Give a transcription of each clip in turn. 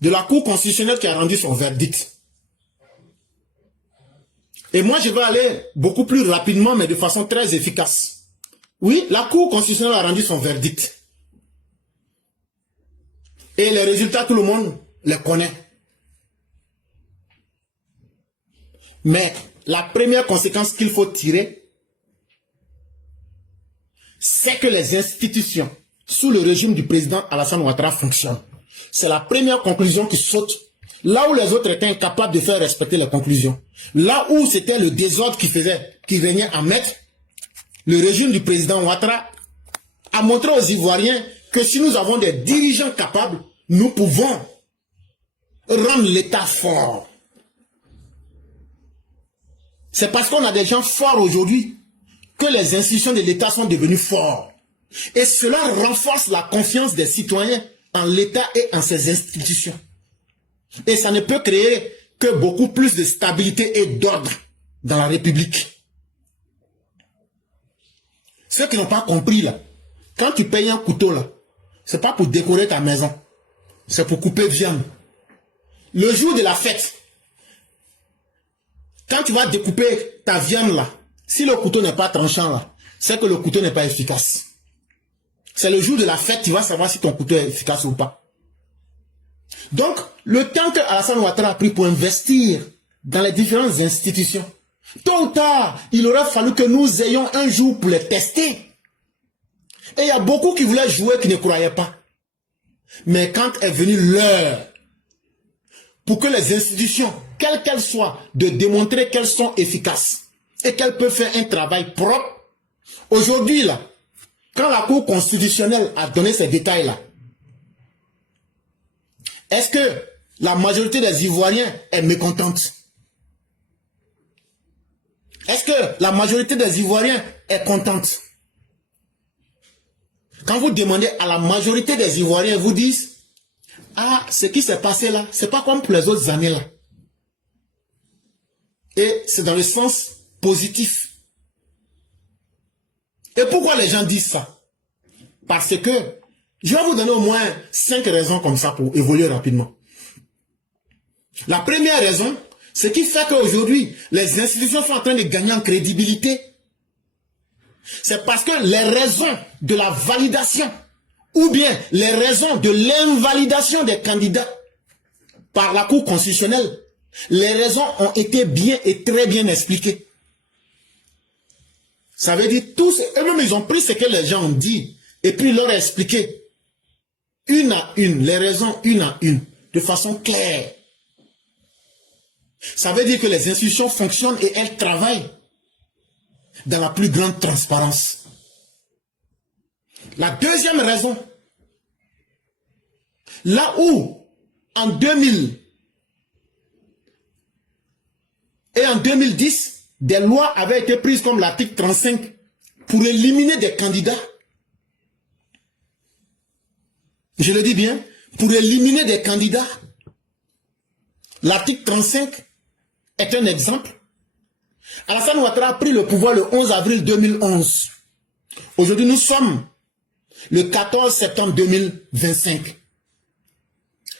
de la Cour constitutionnelle qui a rendu son verdict. Et moi, je vais aller beaucoup plus rapidement, mais de façon très efficace. Oui, la Cour constitutionnelle a rendu son verdict. Et les résultats, tout le monde les connaît. Mais la première conséquence qu'il faut tirer, c'est que les institutions, sous le régime du président Alassane Ouattara, fonctionnent. C'est la première conclusion qui saute. Là où les autres étaient incapables de faire respecter les conclusions. Là où c'était le désordre qui régnait en maître, le régime du président Ouattara a montré aux Ivoiriens que si nous avons des dirigeants capables, nous pouvons rendre l'État fort. C'est parce qu'on a des gens forts aujourd'hui que les institutions de l'État sont devenues fortes. Et cela renforce la confiance des citoyens en l'État et en ses institutions. Et ça ne peut créer que beaucoup plus de stabilité et d'ordre dans la République. Ceux qui n'ont pas compris là, quand tu payes un couteau là, c'est pas pour décorer ta maison, c'est pour couper viande. Le jour de la fête, quand tu vas découper ta viande là, si le couteau n'est pas tranchant là, c'est que le couteau n'est pas efficace. C'est le jour de la fête, tu vas savoir si ton couteau est efficace ou pas. Donc, le temps que Alassane Ouattara a pris pour investir dans les différentes institutions, tôt ou tard, il aurait fallu que nous ayons un jour pour les tester. Et il y a beaucoup qui voulaient jouer, qui ne croyaient pas. Mais quand est venue l'heure pour que les institutions, quelles qu'elles soient, de démontrer qu'elles sont efficaces et qu'elles peuvent faire un travail propre, aujourd'hui là, quand la Cour constitutionnelle a donné ces détails-là, est-ce que la majorité des Ivoiriens est mécontente? Est-ce que la majorité des Ivoiriens est contente? Quand vous demandez à la majorité des Ivoiriens, ils vous disent, ah, ce qui s'est passé là, c'est pas comme pour les autres années là. Et c'est dans le sens positif. Et pourquoi les gens disent ça? Parce que, je vais vous donner au moins 5 raisons comme ça pour évoluer rapidement. La première raison, ce qui fait qu'aujourd'hui, les institutions sont en train de gagner en crédibilité, c'est parce que les raisons de la validation ou bien les raisons de l'invalidation des candidats par la Cour constitutionnelle, les raisons ont été bien et très bien expliquées. Ça veut dire tous, eux-mêmes ils ont pris ce que les gens ont dit et puis leur expliqué une à une, les raisons une à une, de façon claire. Ça veut dire que les institutions fonctionnent et elles travaillent dans la plus grande transparence. La deuxième raison, là où en 2000 et en 2010, des lois avaient été prises comme l'article 35 pour éliminer des candidats. Je le dis bien, pour éliminer des candidats. L'article 35 est un exemple. Alassane Ouattara a pris le pouvoir le 11 avril 2011. Aujourd'hui, nous sommes le 14 septembre 2025.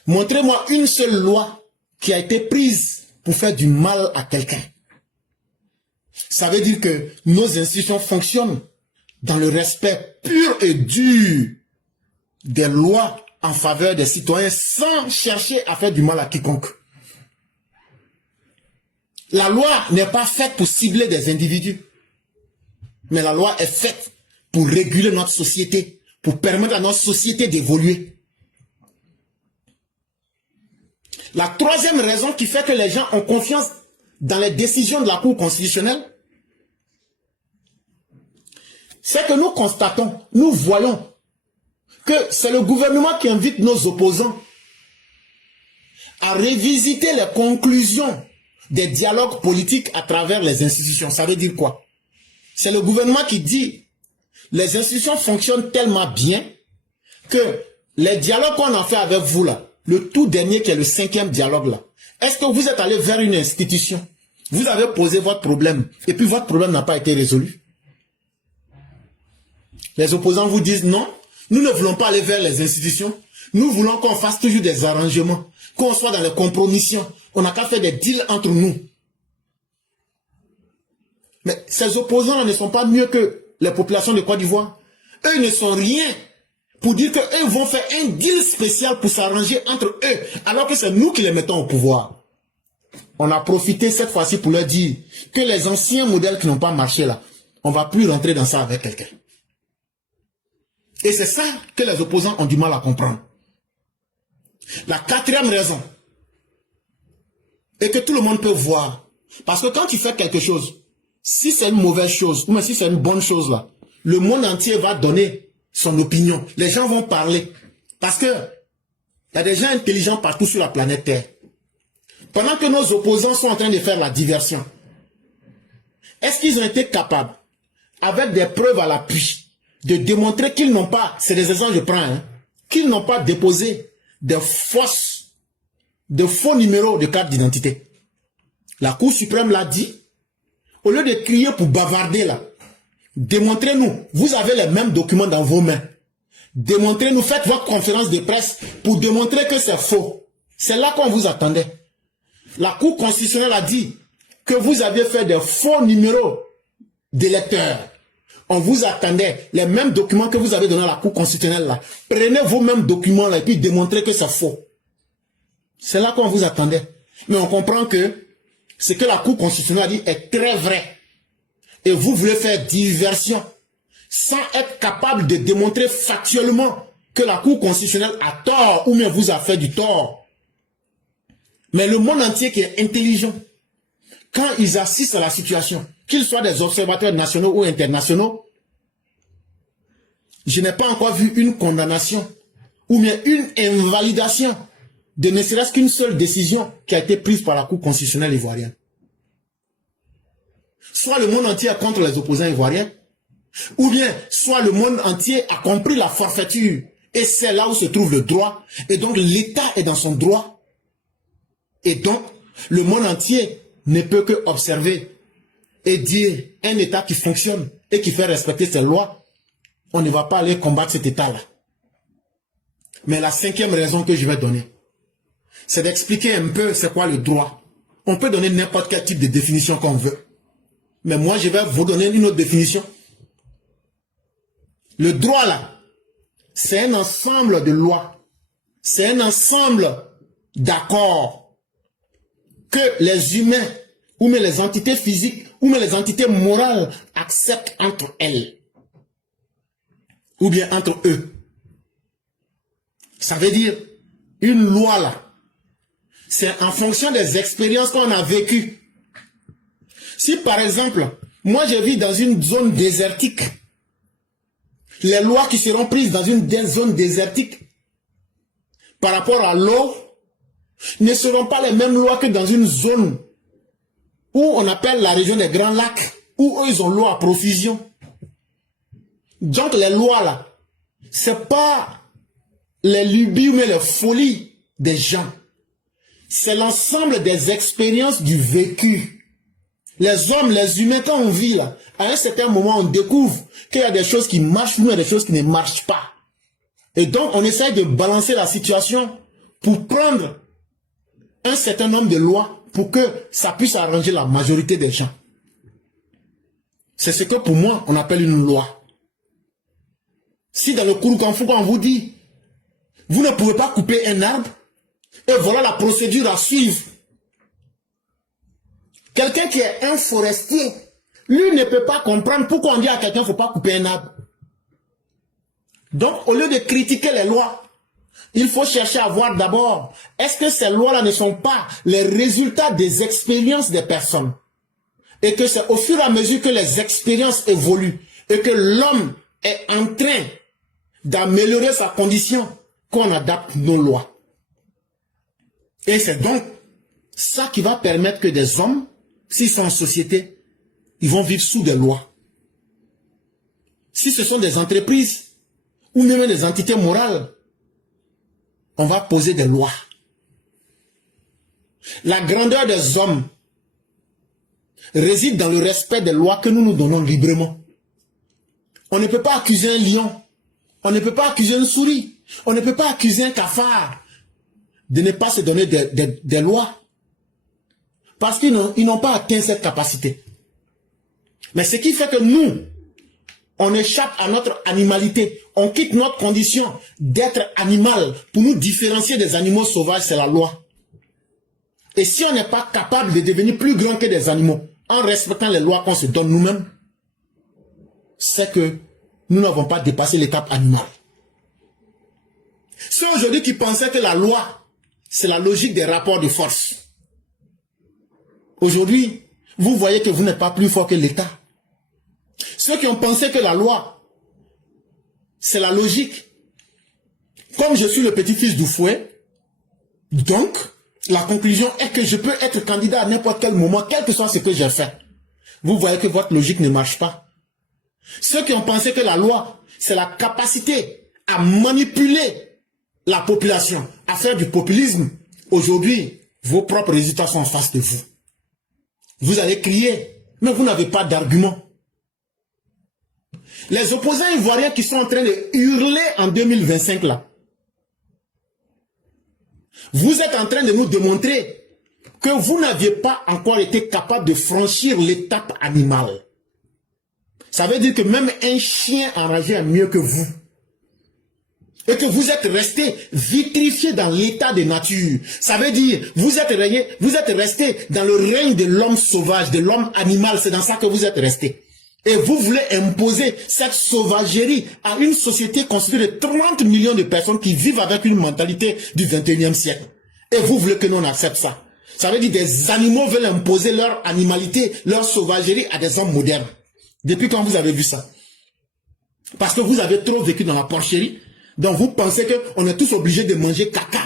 Montrez-moi une seule loi qui a été prise pour faire du mal à quelqu'un. Ça veut dire que nos institutions fonctionnent dans le respect pur et dur des lois en faveur des citoyens sans chercher à faire du mal à quiconque. La loi n'est pas faite pour cibler des individus, mais la loi est faite pour réguler notre société, pour permettre à notre société d'évoluer. La troisième raison qui fait que les gens ont confiance dans les décisions de la Cour constitutionnelle, c'est que nous constatons, nous voyons que c'est le gouvernement qui invite nos opposants à revisiter les conclusions des dialogues politiques à travers les institutions. Ça veut dire quoi? C'est le gouvernement qui dit les institutions fonctionnent tellement bien que les dialogues qu'on a fait avec vous là, le tout dernier qui est le 5e dialogue là, est-ce que vous êtes allé vers une institution, vous avez posé votre problème et puis votre problème n'a pas été résolu? Les opposants vous disent non, nous ne voulons pas aller vers les institutions, nous voulons qu'on fasse toujours des arrangements, qu'on soit dans les compromissions. On n'a qu'à faire des deals entre nous. Mais ces opposants ne sont pas mieux que les populations de Côte d'Ivoire. Eux ne sont rien pour dire qu'eux vont faire un deal spécial pour s'arranger entre eux, alors que c'est nous qui les mettons au pouvoir. On a profité cette fois-ci pour leur dire que les anciens modèles qui n'ont pas marché là, on ne va plus rentrer dans ça avec quelqu'un. Et c'est ça que les opposants ont du mal à comprendre. La quatrième raison est que tout le monde peut voir. Parce que quand tu fais quelque chose, si c'est une mauvaise chose, ou même si c'est une bonne chose là, le monde entier va donner son opinion. Les gens vont parler. Parce que il y a des gens intelligents partout sur la planète Terre. Pendant que nos opposants sont en train de faire la diversion, est-ce qu'ils ont été capables, avec des preuves à l'appui, de démontrer qu'ils n'ont pas, c'est des exemples que je prends, hein, qu'ils n'ont pas déposé de faux numéros de carte d'identité? La Cour suprême l'a dit. Au lieu de crier pour bavarder là, démontrez-nous, vous avez les mêmes documents dans vos mains. Démontrez-nous, faites votre conférence de presse pour démontrer que c'est faux. C'est là qu'on vous attendait. La Cour constitutionnelle a dit que vous aviez fait des faux numéros d'électeurs. On vous attendait, les mêmes documents que vous avez donnés à la Cour constitutionnelle là. Prenez vos mêmes documents là et puis démontrez que c'est faux. C'est là qu'on vous attendait. Mais on comprend que ce que la Cour constitutionnelle a dit est très vrai. Et vous voulez faire diversion sans être capable de démontrer factuellement que la Cour constitutionnelle a tort ou bien vous a fait du tort. Mais le monde entier qui est intelligent, quand ils assistent à la situation, qu'ils soient des observateurs nationaux ou internationaux, je n'ai pas encore vu une condamnation ou bien une invalidation de ne serait-ce qu'une seule décision qui a été prise par la Cour constitutionnelle ivoirienne. Soit le monde entier est contre les opposants ivoiriens, ou bien soit le monde entier a compris la forfaiture, et c'est là où se trouve le droit, et donc l'État est dans son droit, et donc le monde entier ne peut que observer et dire un État qui fonctionne et qui fait respecter ses lois, on ne va pas aller combattre cet État-là. Mais la cinquième raison que je vais donner, c'est d'expliquer un peu c'est quoi le droit. On peut donner n'importe quel type de définition qu'on veut. Mais moi, je vais vous donner une autre définition. Le droit, là, c'est un ensemble de lois. C'est un ensemble d'accords que les humains, ou même les entités physiques, ou même les entités morales acceptent entre elles. Ou bien entre eux. Ça veut dire, une loi, là, c'est en fonction des expériences qu'on a vécues. Si par exemple, moi je vis dans une zone désertique, les lois qui seront prises dans une zone désertique par rapport à l'eau ne seront pas les mêmes lois que dans une zone où on appelle la région des Grands Lacs, où eux ils ont l'eau à profusion. Donc les lois là, c'est pas les lubies mais les folies des gens. C'est l'ensemble des expériences du vécu. Les hommes, les humains, quand on vit là, à un certain moment, on découvre qu'il y a des choses qui marchent, mais il y a des choses qui ne marchent pas. Et donc, on essaie de balancer la situation pour prendre un certain nombre de lois pour que ça puisse arranger la majorité des gens. C'est ce que pour moi, on appelle une loi. Si dans le cours Kung Fu, on vous dit, vous ne pouvez pas couper un arbre, et voilà la procédure à suivre. Quelqu'un qui est un forestier, lui ne peut pas comprendre pourquoi on dit à quelqu'un qu'il ne faut pas couper un arbre. Donc, au lieu de critiquer les lois, il faut chercher à voir d'abord, est-ce que ces lois-là ne sont pas les résultats des expériences des personnes? Et que c'est au fur et à mesure que les expériences évoluent et que l'homme est en train d'améliorer sa condition qu'on adapte nos lois. Et c'est donc ça qui va permettre que des hommes, s'ils sont en société, ils vont vivre sous des lois. Si ce sont des entreprises ou même des entités morales, on va poser des lois. La grandeur des hommes réside dans le respect des lois que nous nous donnons librement. On ne peut pas accuser un lion, on ne peut pas accuser une souris, on ne peut pas accuser un cafard de ne pas se donner des lois. Parce qu'ils n'ont pas atteint cette capacité. Mais ce qui fait que nous, on échappe à notre animalité. On quitte notre condition d'être animal pour nous différencier des animaux sauvages, c'est la loi. Et si on n'est pas capable de devenir plus grand que des animaux, en respectant les lois qu'on se donne nous-mêmes, c'est que nous n'avons pas dépassé l'étape animale. Ceux aujourd'hui qui pensaient que la loi, c'est la logique des rapports de force. Aujourd'hui, vous voyez que vous n'êtes pas plus fort que l'État. Ceux qui ont pensé que la loi, c'est la logique. Comme je suis le petit-fils du fouet, donc, la conclusion est que je peux être candidat à n'importe quel moment, quel que soit ce que j'ai fait. Vous voyez que votre logique ne marche pas. Ceux qui ont pensé que la loi, c'est la capacité à manipuler la population, à faire du populisme, aujourd'hui, vos propres résultats sont en face de vous. Vous allez crier, mais vous n'avez pas d'argument. Les opposants ivoiriens qui sont en train de hurler en 2025 là, vous êtes en train de nous démontrer que vous n'aviez pas encore été capable de franchir l'étape animale. Ça veut dire que même un chien enragé est mieux que vous. Et que vous êtes resté vitrifié dans l'état de nature. Ça veut dire, vous êtes resté dans le règne de l'homme sauvage, de l'homme animal. C'est dans ça que vous êtes resté. Et vous voulez imposer cette sauvagerie à une société constituée de 30 millions de personnes qui vivent avec une mentalité du 21e siècle. Et vous voulez que nous on accepte ça. Ça veut dire que des animaux veulent imposer leur animalité, leur sauvagerie à des hommes modernes. Depuis quand vous avez vu ça? Parce que vous avez trop vécu dans la porcherie. Donc vous pensez qu'on est tous obligés de manger caca.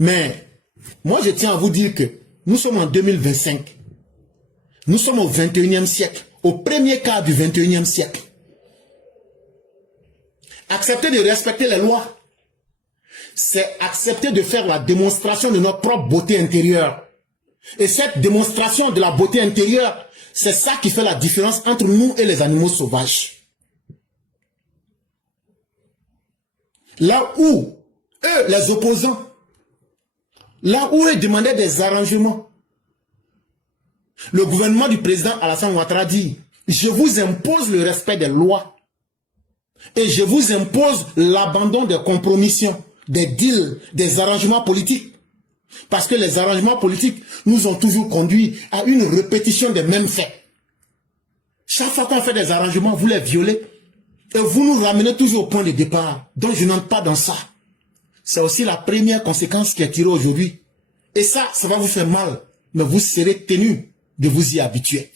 Mais moi je tiens à vous dire que nous sommes en 2025. Nous sommes au 21e siècle, au premier quart du 21e siècle. Accepter de respecter les lois, c'est accepter de faire la démonstration de notre propre beauté intérieure. Et cette démonstration de la beauté intérieure, c'est ça qui fait la différence entre nous et les animaux sauvages. Là où eux, les opposants, là où ils demandaient des arrangements, le gouvernement du président Alassane Ouattara dit, je vous impose le respect des lois et je vous impose l'abandon des compromissions, des deals, des arrangements politiques. Parce que les arrangements politiques nous ont toujours conduit à une répétition des mêmes faits. Chaque fois qu'on fait des arrangements, vous les violez et vous nous ramenez toujours au point de départ. Donc je n'entre pas dans ça. C'est aussi la première conséquence qui est tirée aujourd'hui. Et ça va vous faire mal, mais vous serez tenu de vous y habituer.